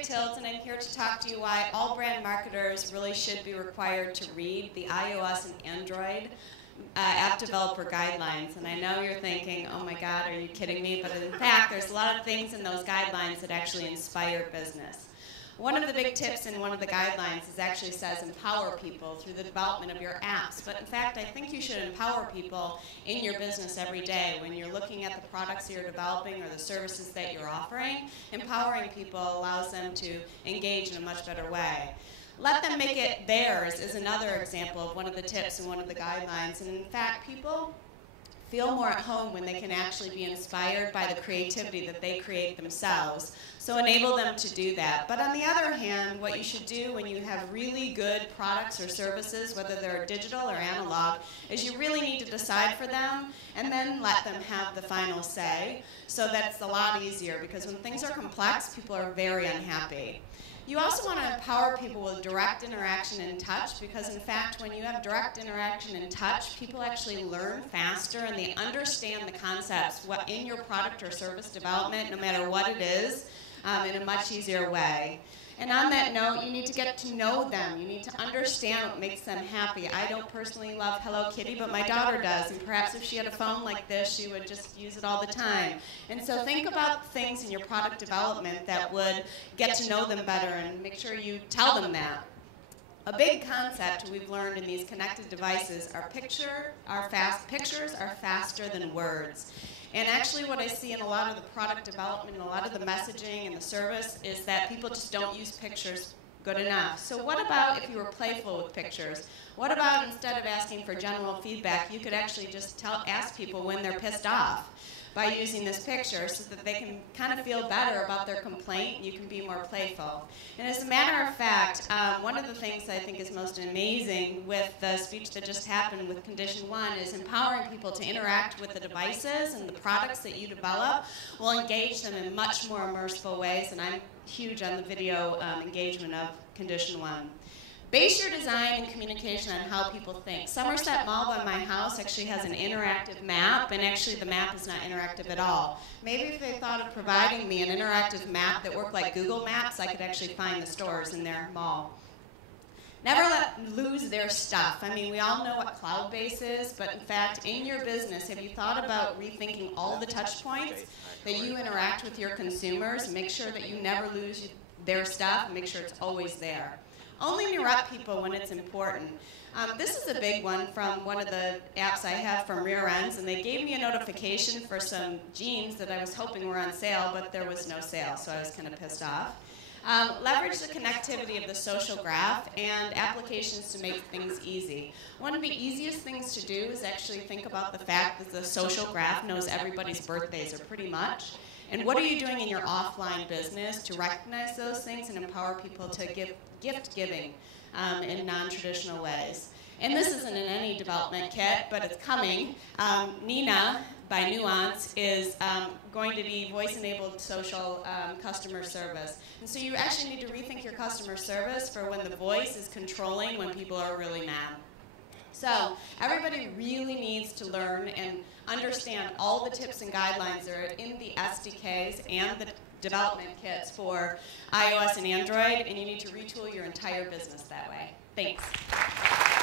Cary Tilds, and I'm here to talk to you why all brand marketers really should be required to read the iOS and Android app developer guidelines. And I know you're thinking, oh my God, are you kidding me? But in fact, there's a lot of things in those guidelines that actually inspire business. One of the big tips in one of the guidelines is actually says empower people through the development of your apps. But in fact, I think you should empower people in your business every day when you're looking at the products you're developing or the services that you're offering. Empowering people allows them to engage in a much better way. Let them make it theirs is another example of one of the tips in one of the guidelines. And in fact, people feel more at home when they can actually be inspired by the creativity that they create themselves. So enable them to do that. But on the other hand, what you should do when you have really good products or services, whether they're digital or analog, is you really need to decide for them and then let them have the final say. So that's a lot easier, because when things are complex, people are very unhappy. You also want to empower people with direct interaction and touch, because in fact, when you have direct interaction and touch, people actually learn faster and they understand the concepts in your product or service development, no matter what it is, in a much easier way. And on that note, you need to get to know them. You need to understand what makes them happy. I don't personally love Hello Kitty, but my daughter does. And perhaps if she had a phone like this, she would just use it all the time. And so think about things in your product development that would get to know them better, and make sure you tell them that. A big concept we've learned in these connected devices are pictures are faster than words. And actually what I see in a lot of the product development and a lot of the messaging and the service is that people just don't use pictures good enough. So what about if you were playful with pictures? What about instead of asking for general feedback, you could actually just ask people when they're pissed off by using this picture, so that they can kind of feel better about their complaint. You can be more playful. And as a matter of fact, one of the things I think is most amazing with the speech that just happened with Condition 1 is empowering people to interact with the devices and the products that you develop will engage them in much more immersive ways, and I'm huge on the video engagement of Condition 1. Base your design and communication on how people think. Somerset Mall by my house actually has an interactive map, and actually the map is not interactive at all. Maybe if they thought of providing me an interactive map that worked like Google Maps, I could actually find the stores in their mall. Never lose their stuff. I mean, we all know what cloud-based is, but in fact, in your business, have you thought about rethinking all the touch points that you interact with your consumers? Make sure that you never lose their stuff, and make sure it's always there. Only interrupt people when it's important. This is a big one from one of the apps I have from Rear Ends, and they gave me a notification for some jeans that I was hoping were on sale, but there was no sale, so I was kind of pissed off. Leverage the connectivity of the social graph and applications to make things easy. One of the easiest things to do is actually think about the fact that the social graph knows everybody's birthdays, or pretty much. And what are you doing in your offline business to recognize those things and empower people to give gift giving in non-traditional ways? And this isn't in any development kit, but it's coming. Nina, by Nuance, is going to be voice-enabled social customer service. And so you actually need to rethink your customer service for when the voice is controlling when people are really mad. So everybody really needs to learn and understand all the tips and guidelines that are in the SDKs and the development kits for iOS and Android, and you need to retool your entire business that way. Thanks.